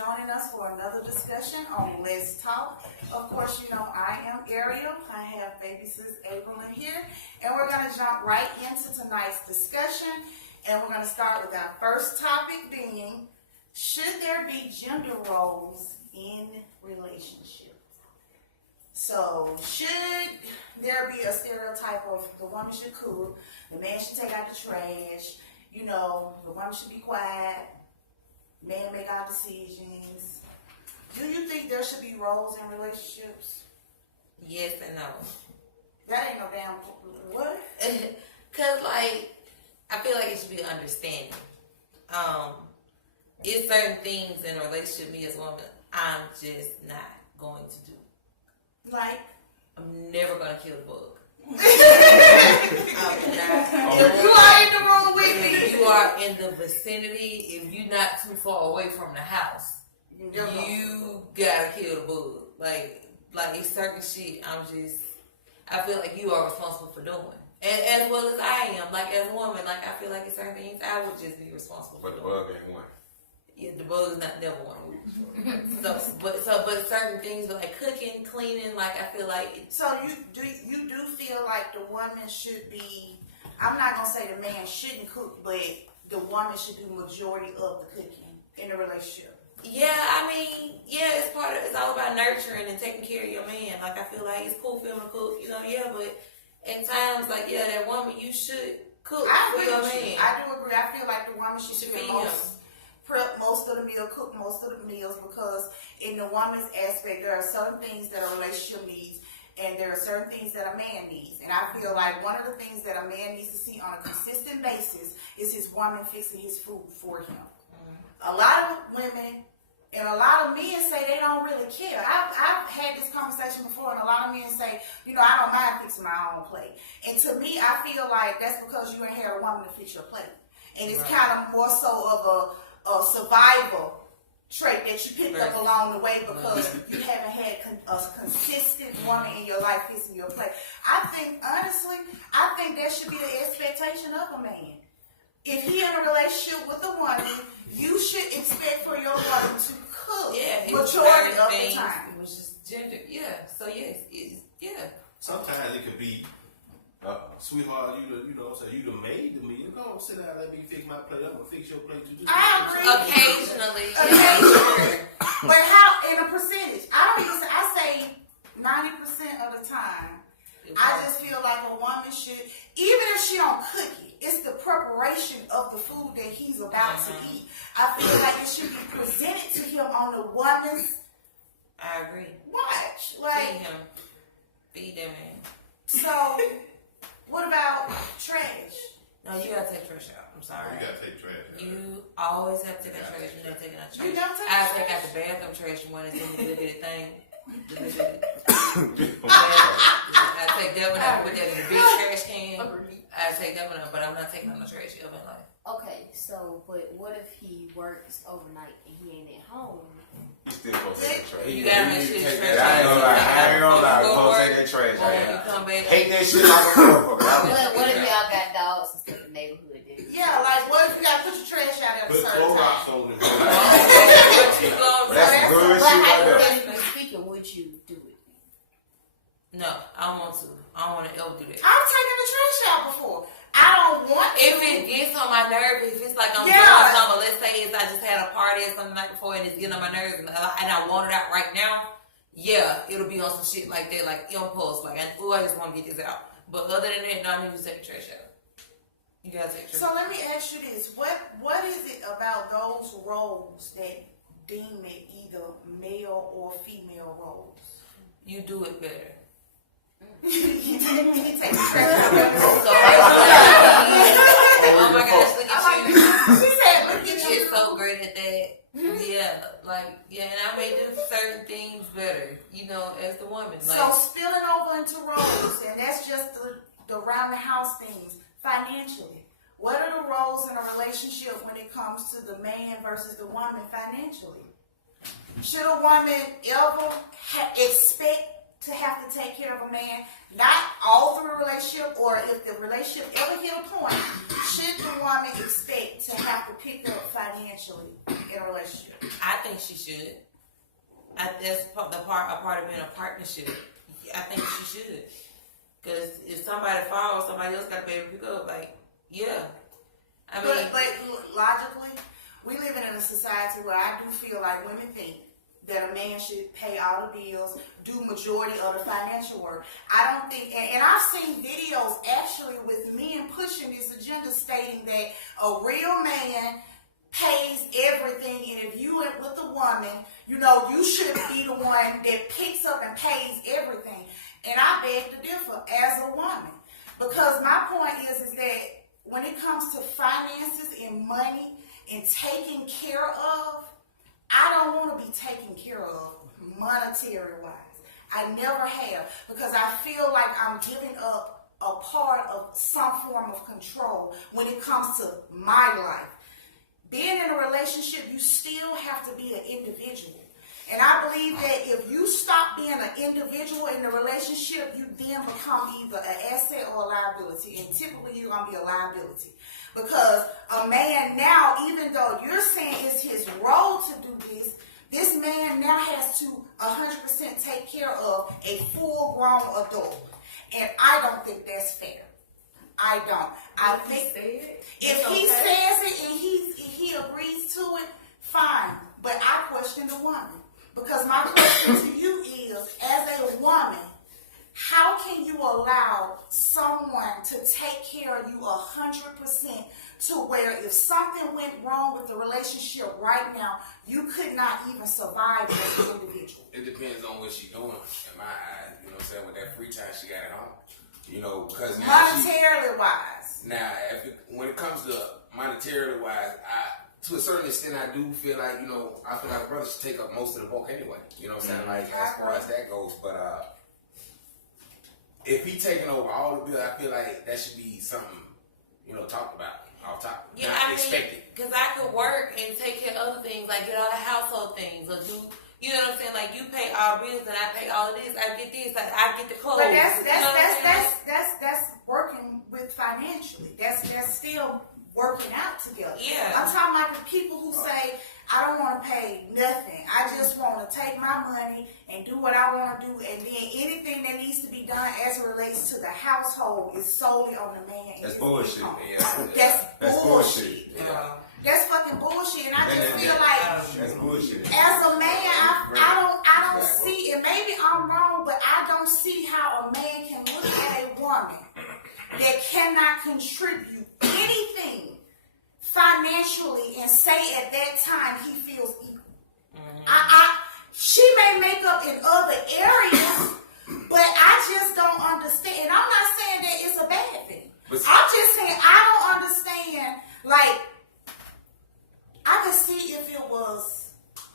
joining us for another discussion on Let's Talk. Of course, you know I am Ariel. I have baby sis Abraham here, and we're going to jump right into tonight's discussion. And we're going to start with our first topic being, should there be gender roles in relationships? So, should there be a stereotype of the woman should cook, the man should take out the trash, you know, the woman should be quiet, man make all decisions? Do you think there should be roles in relationships? Yes and no. That ain't no damn what? Cause like I feel like it should be understanding. It's certain things in a relationship, me as a woman, I'm just not going to do. Like? I'm never gonna kill the bug. If you are in the room with me, if you are in the vicinity, if you're not too far away from the house, you gotta kill the bug. Like it's certain shit. I feel like you are responsible for doing, and as well as I am. Like as a woman, like I feel like it's certain things I would just be responsible for. But the bug ain't one. Yeah, the bug is not never one. But certain things like cooking, cleaning, like I feel like. So you do feel like the woman should be? I'm not gonna say the man shouldn't cook, but the woman should do majority of the cooking in a relationship. Yeah, I mean, yeah, it's all about nurturing and taking care of your man. Like I feel like it's cool for him to cook, you know, yeah, but at times, like yeah, that woman you should cook for your man. I do agree. I feel like the woman should feed do prep most of the meal, cook most of the meals, because in the woman's aspect, there are certain things that a relationship needs, and there are certain things that a man needs. And I feel like one of the things that a man needs to see on a consistent basis is his woman fixing his food for him. Mm-hmm. A lot of women and a lot of men say they don't really care. I've had this conversation before, and a lot of men say, you know, I don't mind fixing my own plate. And to me, I feel like that's because you ain't had a woman to fix your plate. And it's kind of more so of a survival trait that you picked up along the way, because you haven't had a consistent woman in your life fixing your plate. Honestly, I think that should be the expectation of a man. If he in a relationship with a woman, you should expect for your woman to cook majority of the time. Which is gender, yeah. So yes, yeah. Sometimes it could be, sweetheart, you know what I'm saying, you the maid to me. Go on, sit down, let me fix my plate. I'm gonna fix your plate too. I agree. Occasionally. But how, in a percentage? I say 90% of the time. I just feel like a woman should, even if she don't cook it, it's the preparation of the food that he's about to eat. I feel like it should be presented to him on the woman's. I agree. Watch, feed him, man. So, what about trash? No, you gotta take trash out. I'm sorry. You gotta take trash out. You always have to take out trash. You're not taking out trash. You don't take I trash? take out the bathroom trash when it's in the little thing. I take that one out, put that in the big trash can. I take that one out, but I'm not taking out no trash ever in life. Okay, so, but what if he works overnight and he ain't at home? You still supposed to take that trash. You gotta make sure the trash I ain't gonna lie. I ain't gonna lie. Go Supposed to work, take that trash or when out. you come back. Hate that shit like a motherfucker. What if y'all got dogs and stuff in the neighborhood? Then? Yeah, like what if you gotta put your trash out at a Put certain Clorox time? on it. That's That's good But shit right there. hypothetically speaking, would you do it? No, I don't want to. I don't want to ever do that. I've taken the trash out before. I don't want to. If it gets on my nerves, if it's like I'm doing Yeah. something, let's say I just had a party or something like before and it's getting on my nerves and I want it out right now, yeah, it'll be on some shit like that, like impulse, like, I just want to get this out. But other than that, no, I need to take the trash out. You gotta take the trash So out. let me ask you this: what is it about those roles that deem it either male or female roles? You do it better. you take the trash out. So, oh my gosh, look at you. She said, "Look at You're you." so great at that. Yeah, and I may do certain things better, you know, as the woman. Like, So spilling over into roles, and that's just the around the house things. Financially, what are the roles in a relationship when it comes to the man versus the woman financially? Should a woman ever expect to have to take care of a man, not all through a relationship, or if the relationship ever hit a point, should the woman expect to have to pick up financially in a relationship? I think she should. That's a part of being a partnership. I think she should. Because if somebody falls, somebody else got to be able to pick up. Like, yeah. I mean, But logically, we live in a society where I do feel like women think that a man should pay all the bills, do majority of the financial work. I don't think, and I've seen videos actually with men pushing this agenda stating that a real man pays everything, and if you are with a woman, you know, you should be the one that picks up and pays everything. And I beg to differ as a woman, because my point is that when it comes to finances and money and taking care of, I don't want to be taken care of monetary wise. I never have, because I feel like I'm giving up a part of some form of control when it comes to my life. Being in a relationship, you still have to be an individual. And I believe that if you stop being an individual in the relationship, you then become either an asset or a liability. And typically you're going to be a liability. Because a man now, even though you're saying it's his role to do this, this man now has to 100% take care of a full-grown adult. And I don't think that's fair. I don't. I think if he says it and he agrees to it, fine. But I question the woman. Because my question to you is, as a woman, how can you allow someone to take care of you 100% to where if something went wrong with the relationship right now, you could not even survive as an individual? It depends on what she's doing, in my eyes. You know what I'm saying? With that free time she got at home. You know, because now monetarily wise. Now, when it comes to monetarily wise, to a certain extent, I do feel like, you know, I feel like brothers should take up most of the bulk anyway. You know what I'm saying? Like, as far as that goes. But if he taking over all the bills, I feel like that should be something, you know, talked about off top. yeah, not I mean, expected. because I could work and take care of other things, like get all the household things, or do, you know what I'm saying? Like, you pay all the bills and I pay all of this. I get this. Like, I get the clothes. But you know that's working with financially. That's still working out together. Yeah. I'm talking about the people who say, I don't want to pay nothing. I just want to take my money and do what I want to do, and then anything that needs to be done as it relates to the household is solely on the man. And That's his bullshit. income. Yeah. That's bullshit. Yeah. That's fucking bullshit, and I just feel like That's bullshit. as a man, I don't see, and maybe I'm wrong, but I don't see how a man can look at a woman that cannot contribute anything financially and say at that time he feels equal. She may make up in other areas, but I just don't understand. And I'm not saying that it's a bad thing. I'm just saying I don't understand. Like, I could see if it was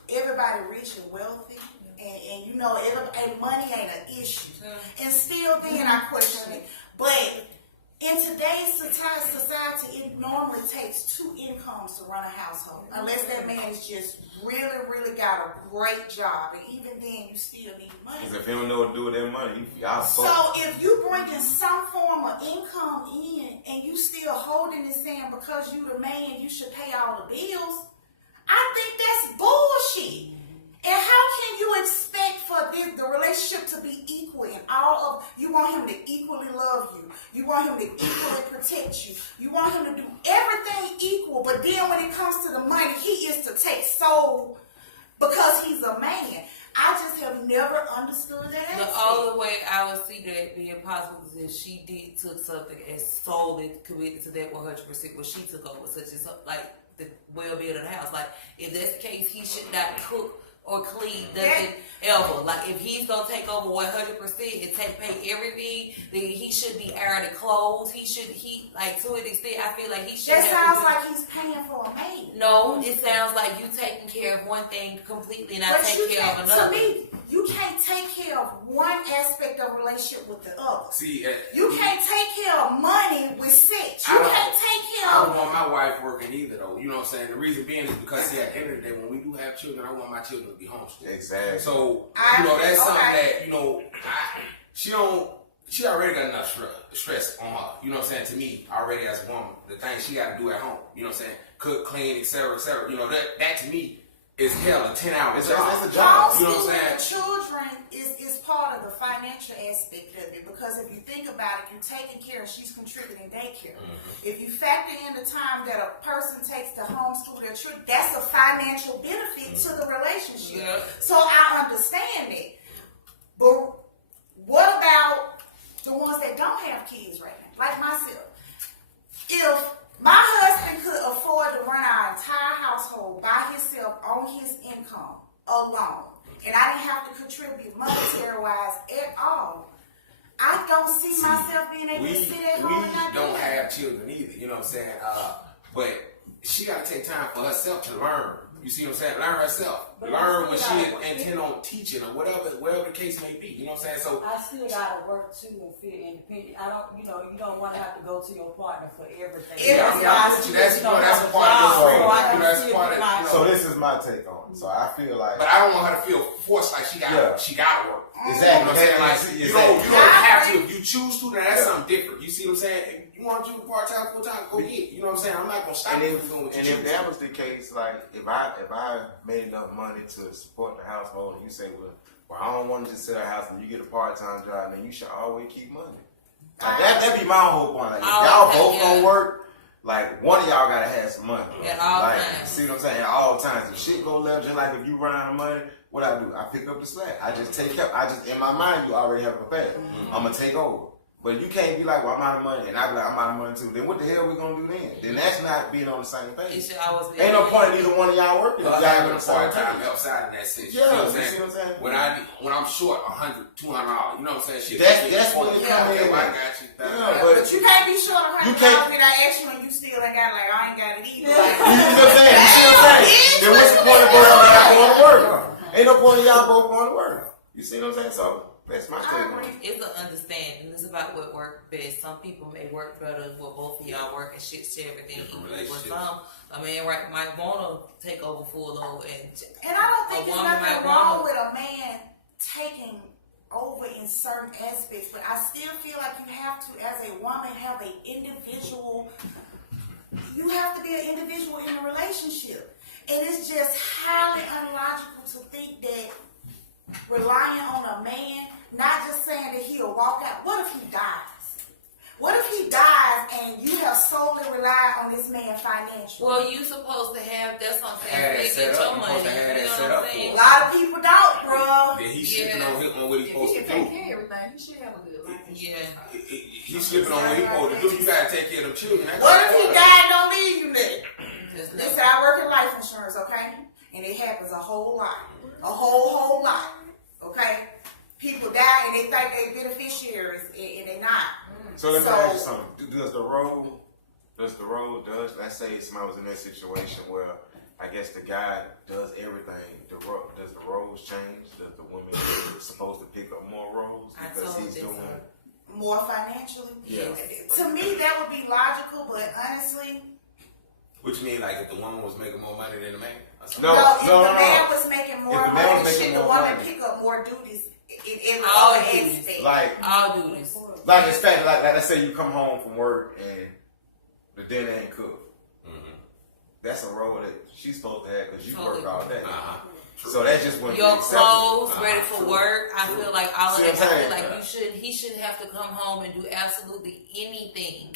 everybody rich and wealthy, and you know, and money ain't an issue. And still then I question it. But in today's society, it normally takes two incomes to run a household. Unless that man is just really, really got a great job. And even then, you still need money. Because if you don't know what to do with that money, y'all So fuck. if you bringing some form of income in and you still holding this saying because you the man, you should pay all the bills, I think that's bullshit. And how can you expect for the relationship to be equal in all of, you want him to equally love you. You want him to equally protect you. You want him to do everything equal, but then when it comes to the money, he is to take sole because he's a man. I just have never understood that. The only way I would see that being possible is if she did took something and solely committed to that 100%, what she took over, such as like the well-being of the house. Like, if that's the case, he should not cook or clean nothing ever. Like, if he's gonna take over 100% and pay everything, then he should be ironing clothes. He like, to an extent, I feel like he should. That sounds like he's paying for a maid. No, it sounds like you taking care of one thing completely and not But taking care of another. To me, you can't take care of one aspect of a relationship with the other. See, You can't take care of money with sex. You I don't- can't take care I of. don't want my wife working either, though. You know what I'm saying? The reason being is because, see, at the end of the day, when we do have children, I want my children to be homeschooled. Exactly. So, I- that's something okay. that, she already got enough stress on her. You know what I'm saying? To me, already as a woman, the things she got to do at home. You know what I'm saying? Cook, clean, etc., etc. You know, that to me is hell, a 10-hour It's job. a job. You know what I'm Homeschooling saying? children is part of the financial aspect of it, because if you think about it, you're taking care and she's contributing daycare. If you factor in the time that a person takes to homeschool their children, that's a financial benefit to the relationship. Yeah. So I understand it. But what about the ones that don't have kids right now, like myself? If my husband could afford to run our entire household by himself on his income alone, and I didn't have to contribute monetary-wise at all, I don't see myself being able to sit at home and not We don't do that. have children either, you know what I'm saying? But she got to take time for herself to learn. You see what I'm saying? Learn herself. But Learn when I she still gotta- intend on teaching or whatever the case may be. You know what I'm saying? So I still gotta work too and feel independent. I don't, you don't want to have to go to your partner for everything. Yeah, I'm with you. That's You don't that's have a part of the job, frame. so I You can know, that's still part get of my- you So know. this is my take on it. So I feel like But I don't want her to feel forced like she got Yeah. to work. You know exactly. what I'm saying? Like, Exactly. you don't I have to. agree. If you choose to, then that's something different. You see what I'm saying? If you want to do part-time, full-time, go get it. You know what I'm saying? I'm not going to stop And you if, from doing what you and choose. if that was the case, like if I made enough money to support the household, and you say, well, I don't want to just sit at the house, and you get a part-time job, then you should always keep money. Like, that be my whole point. Like if y'all Okay, both yeah. gonna work, like one of y'all gotta have some money. At all like, times. See what I'm saying? At all times. If shit go left, just like if you run out of money, what I do? I pick up the slack. I just take care. In my mind, you already have a bag. I'm gonna take over. But you can't be like, well, I'm out of money, and I be like, I'm out of money too. Then what the hell we gonna do then? Then that's not being on the same It page. should always be. Ain't no point in either one of y'all working. If y'all Having on a the same part-time page. outside in that sense. Yeah, you know you what I'm see what I'm saying? When I'm short $100, $200, you know what I'm saying? Shit, That's when it come in. I got you. Yeah, But you can't be short of You $100 can't- that I ask you and you still ain't got, like, I ain't got it either. You know what I'm saying? You see what I'm saying? Then what's the point of both of y'all going to work? Ain't no point of y'all both going to work. You see what I'm saying? So that's my I take on agree. it. It's an understanding. It's about what works best. Some people may work better with both of y'all working shit to everything. Different With relationships. some, a man might want to take over full load, and And I don't think A there's woman nothing might wrong wanna- with a man taking over in certain aspects, but I still feel like you have to, as a woman, have an individual. You have to be an individual in a relationship, and it's just highly unlogical to think that relying on a man, not just saying that he'll walk out. What if he dies? What if he dies and you have solely relied on this man financially? well, you supposed to have. That's what I'm Had saying. it They set get up. your You money. supposed to have that You know set what up I'm saying? A lot of people don't, bro. Then he's slipping Yeah. on what he's If supposed he to can take do. care of everything, he should have a good life. Yeah. He's slipping on what he's supposed to do. You gotta take care of them children. That's What if part he of it. died and don't leave you nothing? Just Listen, never- I work in life insurance, okay? And it happens a whole lot. A whole lot. Okay? People die and they think they beneficiaries and they not. So let me So- ask you something. Does the role, let's say somebody was in that situation where I guess the guy does everything. Does the roles change? Does the woman supposed to pick up more roles I because told he's this doing? one. More financially. Yeah. To me, that would be logical, but honestly, Which means like if the woman was making more money than the man. Or something. No, if no, the no. man was making more If the man money, was making should the more woman money. pick up more duties in every All other duties. aspect? I'll do this. Like it's fact, like let's say you come home from work and the dinner ain't cooked. That's a role that she's supposed to have because you work all day. So that's just when Your clothes, ready for True. work. I feel like all of See that. what I'm I feel saying? like he shouldn't have to come home and do absolutely anything.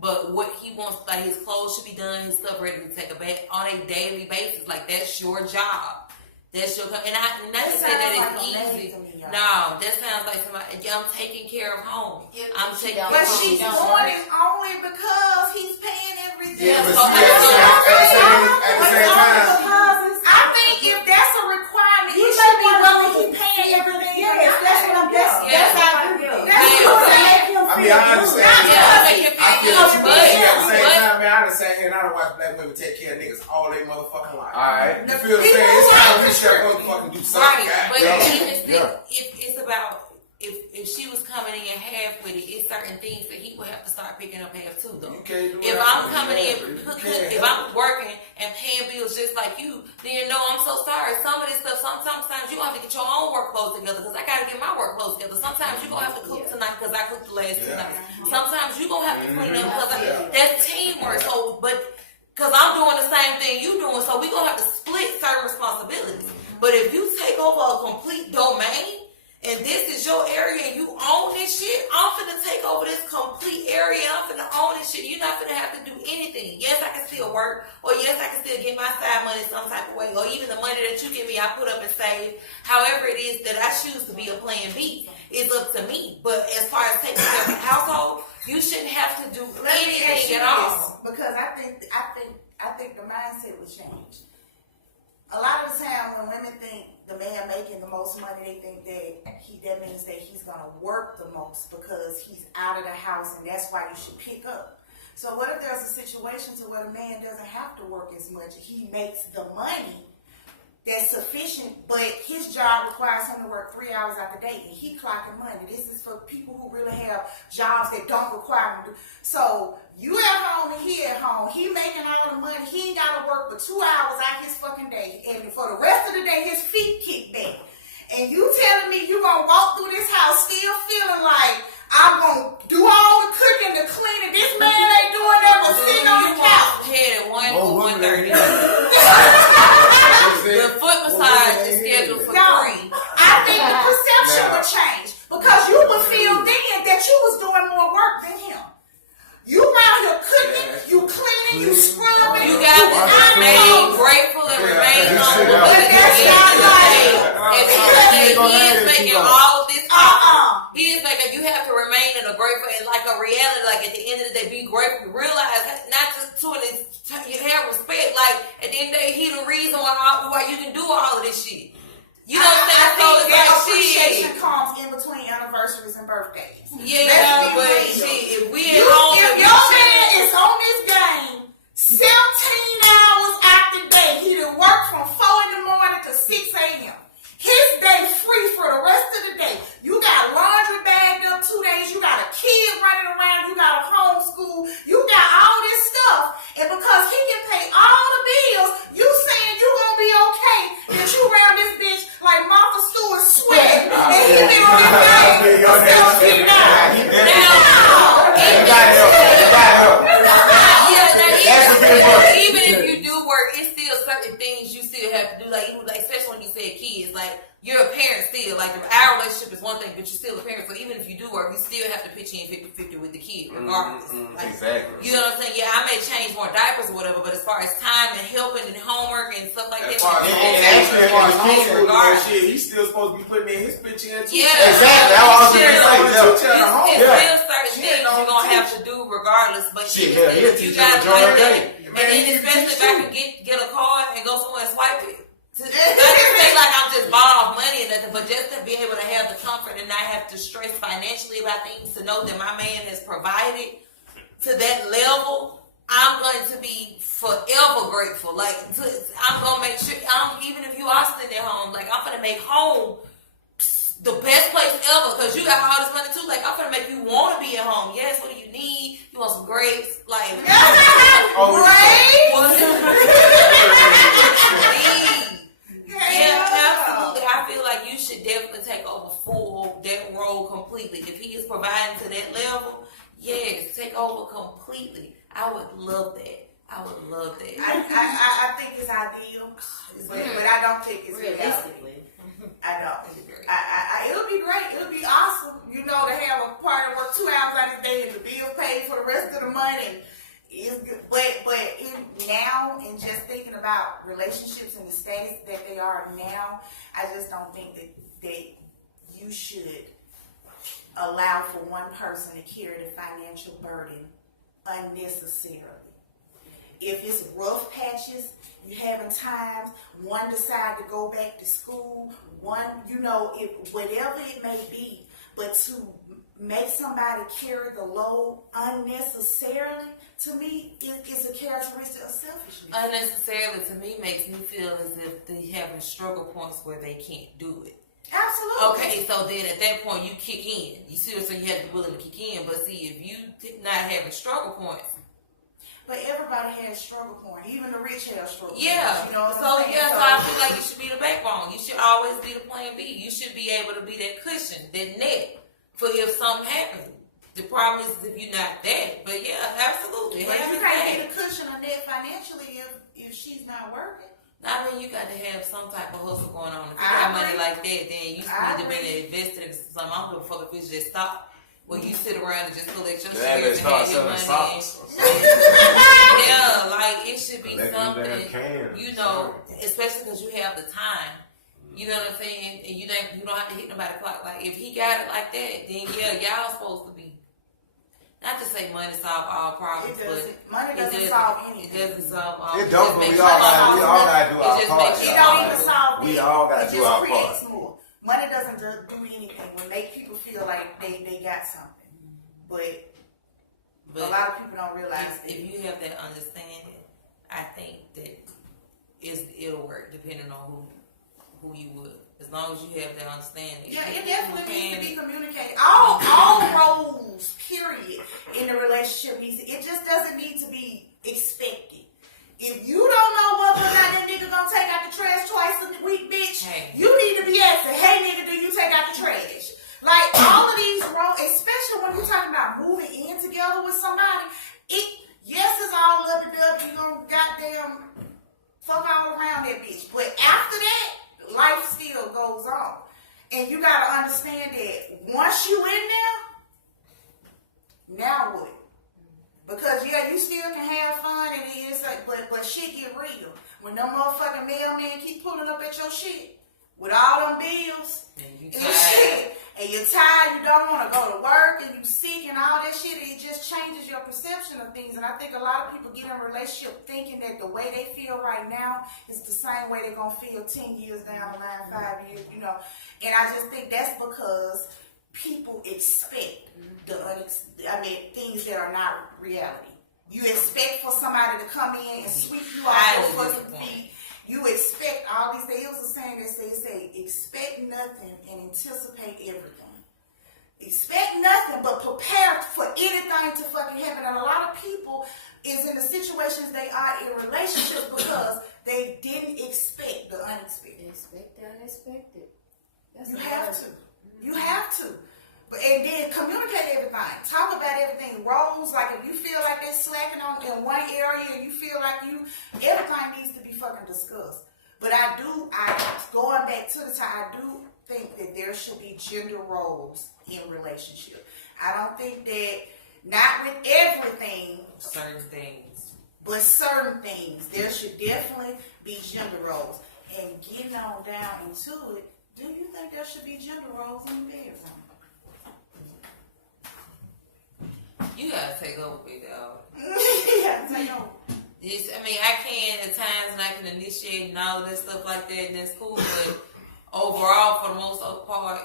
But what he wants, like his clothes should be done, his stuff ready to take a bath on a daily basis. Like that's your job. That's your, and not to say that sounds it's like a maid easy. to me, y'all. No, that sounds like somebody. I'm taking care of home. Yeah, I'm but she taking don't. care But of she's don't doing work. it only because he's paying everything. Yeah, but So see, at the same time, I think if that's a requirement, You he should be may willing want to pay everything. Yes, that's what I'm. That's Yeah. how I do. That's Yeah. what I'm saying. I mean, I understand. Yeah, I make it I feel feel what you good. mean. At the same But- time, man, I done sat here and I done watched black women take care of niggas all day their motherfucking life. Alright. You feel what I'm saying? It's time we should motherfucking do something. Right, but Yeah. even still, Yeah. if it's about if she was coming in half with it, it's certain things that he would have to start picking up half too, though. You can't do If that. I'm coming in, You can't if help I'm working and paying bills just like you, then you know I'm so sorry. Some of this stuff, sometimes you gonna have to get your own work clothes together because I gotta get my work clothes together. Sometimes you gonna have to cook tonight because I cooked the last 2 nights. Sometimes you gonna have to clean up because that's teamwork. So, but because I'm doing the same thing you doing, so we gonna have to split certain responsibilities. But if you take over a complete domain, and this is your area and you own this shit, I'm finna take over this complete area and I'm finna own this shit. You're not finna have to do anything. Yes, I can still work, or yes, I can still get my side money some type of way, or even the money that you give me, I put up and save. However it is that I choose to be a plan B is up to me. But as far as taking care of the household, you shouldn't have to do Let me ask you anything at all. this, because I think the mindset was changed. A lot of the time when women think the man making the most money, they think that means that he's gonna work the most because he's out of the house and that's why you should pick up. So what if there's a situation to where the man doesn't have to work as much? He makes the money that's sufficient, but his job requires him to work 3 hours out the day and he clocking money. This is for people who really have jobs that don't require him to do. So you at home and he at home. He making all the money. He ain't got to work for 2 hours out his fucking day. And for the rest of the day, his feet kick back. And you telling me you going to walk through this house still feeling like I'm going to do all the cooking, the cleaning. This man ain't doing that but sitting on the couch. Head at 1 Oh, to women 1:30. ain't The foot massage is scheduled for 3. I think the perception would change because you would feel then that you was doing more work than him. You around here cooking, you cleaning, you scrubbing. You got to remain grateful and remain humble. But at the end of the day, he is making all this. He is making. You have to remain in a grateful and like a reality. Like at the end of the day, be grateful. Realize not just to you have respect. Like at the end of the day, he the reason why you can do all of this shit. You know what I'm saying? So it's that like appreciation shit. comes in between anniversaries and birthdays. Yeah, but shit, if we at home, If your man is on this game 17 hours out the day, he done work from 4 in the morning to 6 a.m. His day free for the rest of the day. You got laundry bagged up 2 days. You got a kid running around. You got a homeschool. You got all this stuff. And because he can pay all the bills, you saying you gonna be okay that you around this bitch like Martha Stewart sweat and he been on his game for 17 hours. Even if you do work, it's still certain things you still have to do. Like especially when you said kids, like you're a parent still. Like our relationship is one thing, but you're still a parent. So even if you do work, you still have to pitch in 50-50 with the kid, regardless. Like, exactly. You know what I'm saying? Yeah, I may change more diapers or whatever, but as far as time and helping and homework and stuff like that, shit, he's still supposed to be putting in his pitch in too. yeah, Exactly. That's what I was gonna say. it's real certain things you're gonna have to do regardless. But Shit, even he'll if you teach got you a day. and then especially if I can get a card and go somewhere and swipe it. Not to say like I'm just bought off money or nothing, but just to be able to have the comfort and not have to stress financially about things, to know that my man has provided to that level, I'm going to be forever grateful. Like I'm gonna make sure, even if you are sitting at home, like I'm gonna make home the best place ever because you got all this money too. Like I'm gonna make you want to be at home. Yes, what do you need? You want some grapes? Like Yeah, absolutely. I feel like you should definitely take over that role completely. If he is providing to that level, yes, take over completely. I would love that. I would love that. I think it's ideal, but I don't think it's Realistically. I don't. It'll be great. It'll be awesome, you know, to have a partner work 2 hours out of the day and the bill paid for the rest of the month. And it's good. But now, and just thinking about relationships and the status that they are now, I just don't think that you should allow for one person to carry the financial burden unnecessarily. If it's rough patches, you having times, one decide to go back to school, one, you know, whatever it may be, but to make somebody carry the load unnecessarily, to me, it's a characteristic of selfishness. Unnecessarily to me makes me feel as if they having struggle points where they can't do it. Absolutely. Okay, so then at that point you kick in. You seriously you have to be willing to kick in. But see, if you not having struggle points, But everybody has struggle points. Even the rich have struggle yeah. points. You know what So I'm saying? yeah, so I feel like you should be the backbone. You should always be the plan B. You should be able to be that cushion, that net for if something happens. The problem is if you're not that. But yeah, absolutely. But Have you it can't that. get a cushion on that financially if she's not working. I mean, you got to have some type of hustle going on. If you I got agree. money like that, then you I need to be agree. invested in something. I don't give a fuck if it's just stock. Where you sit around and just collect your That shares bitch and have start your selling money. socks. Yeah, like it should be Collect them damn something, cans. you know, especially because you have the time. You know what I'm saying? And you don't have to hit nobody clock. Like if he got it like that, then yeah, y'all supposed to be. Not to say money solve all problems, Money but doesn't solve anything. It doesn't solve all. It don't, but just we makes all sure- gotta do It our just part. makes It sure- don't even solve We that. all gotta It do just our creates part. more. Money doesn't do anything but make people feel like they got something. But a lot of people don't realize if you have that understanding, I think that it'll work depending on who you would. As long as you have that understanding. Yeah, If it you definitely can- needs to be communicated. All roles, period, in the relationship needs. It just doesn't need to be expected. If you don't know whether or not that nigga gonna take out the trash twice a week, bitch, Hey. you need to be asking, hey nigga, do you take out the trash? Like all of these roles, especially when you're talking about moving in together with somebody, yes, it's all lovey dovey. You gonna goddamn fuck all around that bitch. But after that, life still goes on. And you gotta understand that once you in there, now what? Because yeah, you still can have fun and it is like, but shit get real. When them motherfucking mailman keep pulling up at your shit with all them bills And you and tired. shit, and you're tired, you don't want to go to work, and you sick and all that shit, it just changes your perception of things. And I think a lot of people get in a relationship thinking that the way they feel right now is the same way they're gonna feel 10 years down the line, 5 years, you know. And I just think that's because people expect things that are not reality. You expect for somebody to come in and sweep you off your Highly fucking disappointed. feet. You expect all these things. It was a saying that say, expect nothing and anticipate everything. Expect nothing but prepare for anything to fucking happen. And a lot of people is in the situations they are in relationships because they didn't expect the unexpected. Expect the unexpected. That's You a have word. to. You have to. And then communicate everything. Talk about everything. Roles, like if you feel like they're slacking on in one area and you feel like everything needs to be fucking discussed. But going back to the time, I do think that there should be gender roles in relationship. I don't think that, not with everything, Certain things. but certain things, there should definitely be gender roles. And getting on down into it, do you think there should be gender roles in the bedroom? You gotta take over, big dog. Yeah, take over. I can at times and I can initiate and all of that stuff like that, and that's cool. But overall, for the most part,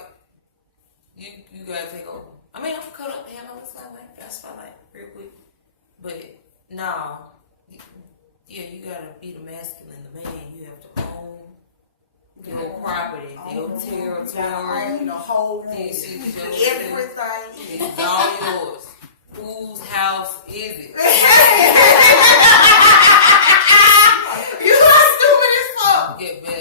you gotta take over. I'm gonna cut up and have my spotlight. Got spotlight real quick. But no, yeah, you gotta be the masculine, the man. You have to own your property, your territory. Own the whole room. This is your Everything. It's all yours. Whose house is it? You are stupid as fuck. Yeah, man,